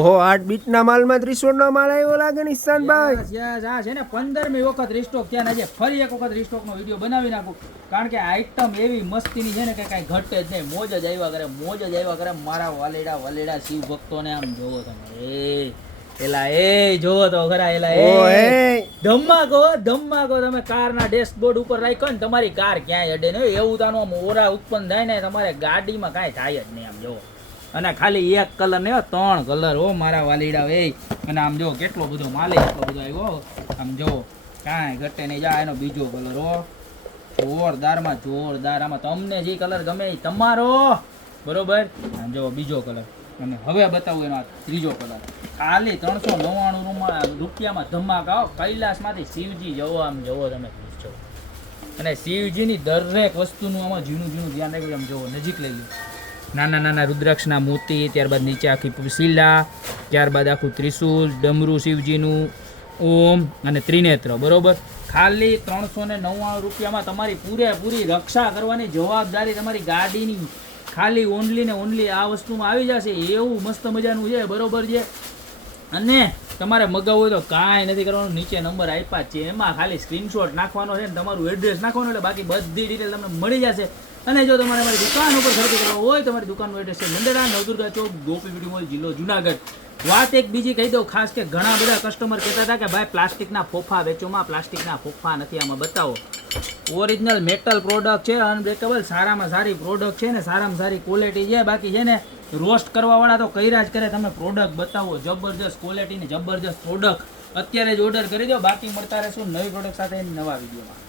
ઓહો 8 બીટના માલમાં 300 માલ આવ્યો લાગે નિશાનભાઈ. છે ને 15મી વખત રીસ્ટોક થયા ને આજે ફરી એક વખત રીસ્ટોકનો વિડીયો બનાવી નાખું, કારણ કે આઈટમ એવી મસ્તીની છે ને કે કાંઈ ઘટે જ નહીં. મોજ જ આવ્યા કરે મારા વાલેડા શિવ ભક્તોને. આમ જોવો તમે જોવો તો ખરા ધમાકો તમે કારના ડેશબોર્ડ ઉપર રાખ્યો ને તમારી કાર ક્યાંય અડે નહીં એવું તાનો ઓરા ઉત્પન્ન થાય ને તમારે ગાડીમાં કાંઈ થાય જ નહીં. આમ જોવો, અને ખાલી એક કલર ને 3 કલર હો મારા વાલીડા. અને આમ જો કેટલો બધો માલે એટલો બધો આવ્યો. આમ જો કાંઈ ઘટે નહીં. જા એનો બીજો કલર હો, જોરદાર. આમાં તમને જે કલર ગમે એ તમારો, બરોબર. આમ જો બીજો કલર. અને હવે બતાવું એનો ત્રીજો કલર. ખાલી 399 રૂપિયામાં ધમાકા. કૈલાસમાંથી શિવજી જવો. આમ જવો તમે જો, અને શિવજીની દરેક વસ્તુનું આમાં ઝીણું ધ્યાન રાખ્યું. આમ જોવો, નજીક લઈ લો. નાના રુદ્રાક્ષના મોતી, ત્યારબાદ નીચે આખી શિલા, ત્યારબાદ આખું ત્રિશુલ, ડમરું શિવજીનું, ઓમ અને ત્રિનેત્ર, બરોબર. ખાલી 399 રૂપિયામાં તમારી પૂરેપૂરી રક્ષા કરવાની જવાબદારી તમારી ગાડીની ખાલી ઓનલી ને ઓનલી આ વસ્તુમાં આવી જશે. એવું મસ્ત મજાનું છે, બરોબર છે. અને તમારે મગાવવું હોય તો કાંઈ નથી કરવાનું, નીચે નંબર આપ્યા છે, એમાં ખાલી સ્ક્રીનશોટ નાખવાનો છે ને તમારું એડ્રેસ નાખવાનું, એટલે બાકી બધી ડિટેલ તમને મળી જશે. અને જો તમારે મારી દુકાન ઉપર ખરીદી કરવા હોય, તમારી દુકાનનું એડ્રેસ છે મંદરા નવદુર્ગા ચોક, ગોપી બ્યુટી મોલ, જિલ્લો જુનાગઢ. વાત એક બીજી કહી દઉં ખાસ, કે ઘણા બધા કસ્ટમર કહેતા હતા કે ભાઈ પ્લાસ્ટિકના ફોફા વેચોમાં, પ્લાસ્ટિકના ફોફા નથી, આમાં બતાવો. ઓરિજિનલ મેટલ પ્રોડક્ટ છે, અનબ્રેકેબલ, સારામાં સારી પ્રોડક્ટ છે ને સારામાં સારી ક્વોલિટી છે. બાકી છે ને રોસ્ટ કરવાવાળા તો કર્યા જ કરે. તમે પ્રોડક્ટ બતાવો, જબરજસ્ત ક્વોલિટીની જબરજસ્ત પ્રોડક્ટ અત્યારે જ ઓર્ડર કરી દો. બાકી મળતા રહેશું નવી પ્રોડક્ટ સાથે નવા વિડીયોમાં.